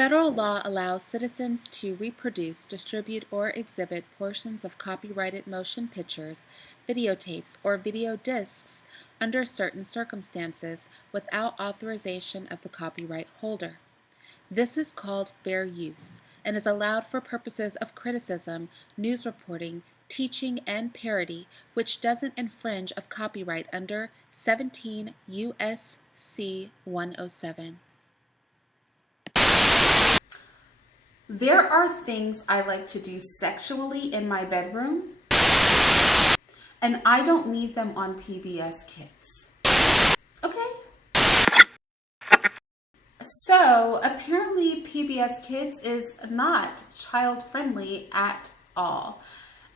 Federal law allows citizens to reproduce, distribute, or exhibit portions of copyrighted motion pictures, videotapes, or video discs under certain circumstances without authorization of the copyright holder. This is called fair use and is allowed for purposes of criticism, news reporting, teaching, and parody, which doesn't infringe of copyright under 17 U.S.C. 107. There are things I like to do sexually in my bedroom, and I don't need them on PBS Kids. Okay? So apparently PBS Kids is not child-friendly at all.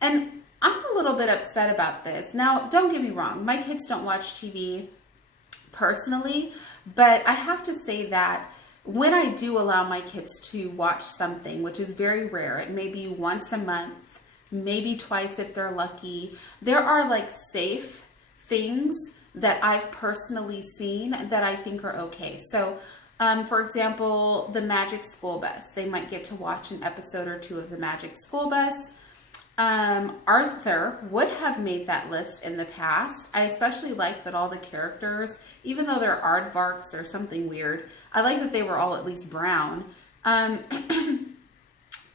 And I'm a little bit upset about this. Now, don't get me wrong. My kids don't watch TV personally, but I have to say that when I do allow my kids to watch something, which is very rare, it may be once a month, maybe twice if they're lucky, there are like safe things that I've personally seen that I think are okay. So, for example, the Magic School Bus. They might get to watch an episode or two of the Magic School Bus. Arthur would have made that list in the past. I especially like that all the characters, even though they're aardvarks or something weird, I like that they were all at least brown.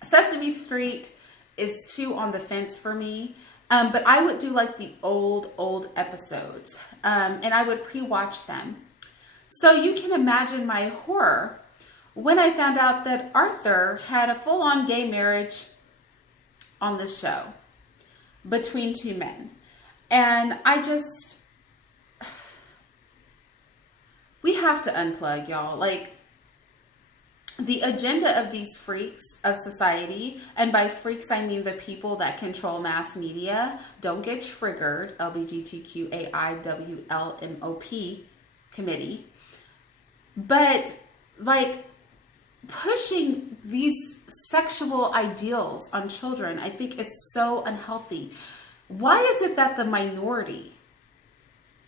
Sesame Street is too on the fence for me. But I would do like the old episodes, and I would pre-watch them. So you can imagine my horror when I found out that Arthur had a full-on gay marriage on the show between two men. And we have to unplug, y'all. Like, the agenda of these freaks of society, and by freaks I mean the people that control mass media, don't get triggered, LGBTQAIWLMOP committee, but like pushing these sexual ideals on children, I think is so unhealthy. Why is it that the minority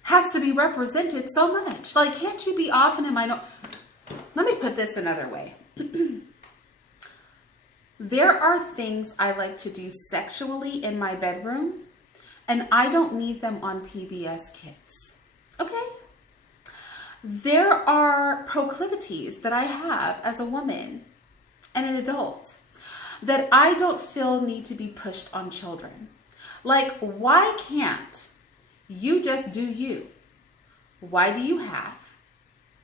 has to be represented so much? Like, can't you be often a minority? Let me put this another way. There are things I like to do sexually in my bedroom, and I don't need them on PBS Kids. Okay? There are proclivities that I have as a woman and an adult that I don't feel need to be pushed on children. Like, why can't you just do you? Why do you have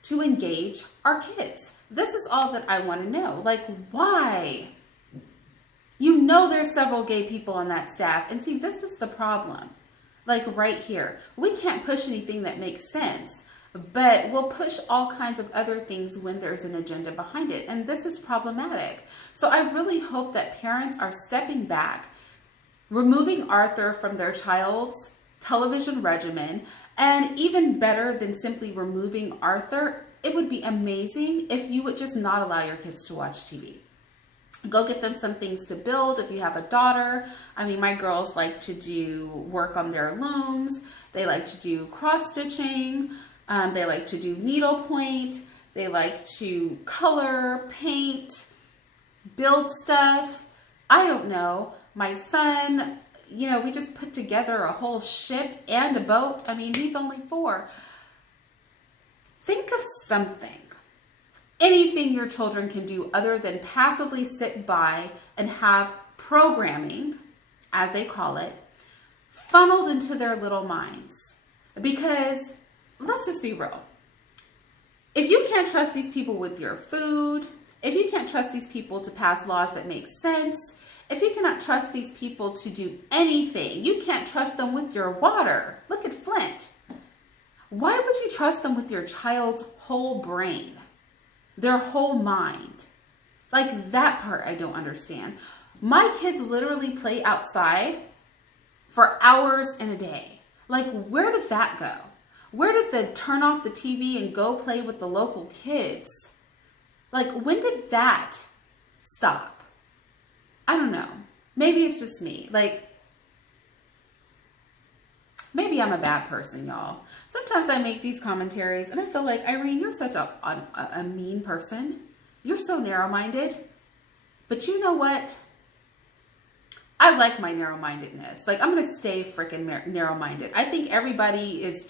to engage our kids? This is all that I want to know. Like, why? You know there's several gay people on that staff. And see, this is the problem. Like right here. We can't push anything that makes sense, but we'll push all kinds of other things when there's an agenda behind it. And this is problematic. So I really hope that parents are stepping back, removing Arthur from their child's television regimen, and even better than simply removing Arthur, it would be amazing if you would just not allow your kids to watch TV. Go get them some things to build if you have a daughter. I mean, my girls like to do work on their looms. They like to do cross-stitching. They like to do needlepoint. They like to color, paint, build stuff. I don't know. My son, you know, we just put together a whole ship and a boat. I mean, he's only 4. Think of something, anything your children can do other than passively sit by and have programming, as they call it, funneled into their little minds. Because let's just be real. If you can't trust these people with your food, if you can't trust these people to pass laws that make sense, if you cannot trust these people to do anything, you can't trust them with your water. Look at Flint. Why would you trust them with your child's whole brain, their whole mind? Like, that part I don't understand. My kids literally play outside for hours in a day. Like, where did that go? Where did the turn off the TV and go play with the local kids? Like, when did that stop? I don't know. Maybe it's just me. Like, maybe I'm a bad person, y'all. Sometimes I make these commentaries and I feel like, Irene, you're such a mean person. You're so narrow-minded. But you know what? I like my narrow-mindedness. Like, I'm going to stay freaking narrow-minded. I think everybody is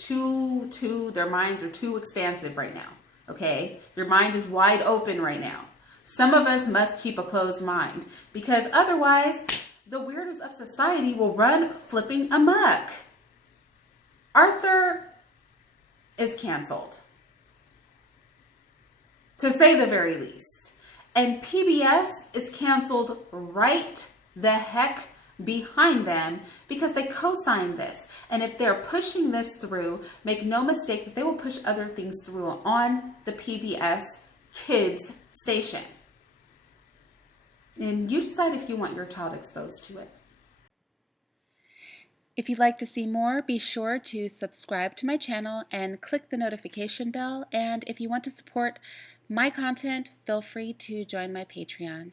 their minds are too expansive right now. Okay? Your mind is wide open right now. Some of us must keep a closed mind because otherwise the weirdest of society will run flipping amok. Arthur is canceled, to say the very least. And PBS is canceled right the heck behind them because they co-signed this. And if they're pushing this through, make no mistake that they will push other things through on the PBS Kids station. And you decide if you want your child exposed to it. If you'd like to see more, be sure to subscribe to my channel and click the notification bell. And if you want to support my content, feel free to join my Patreon.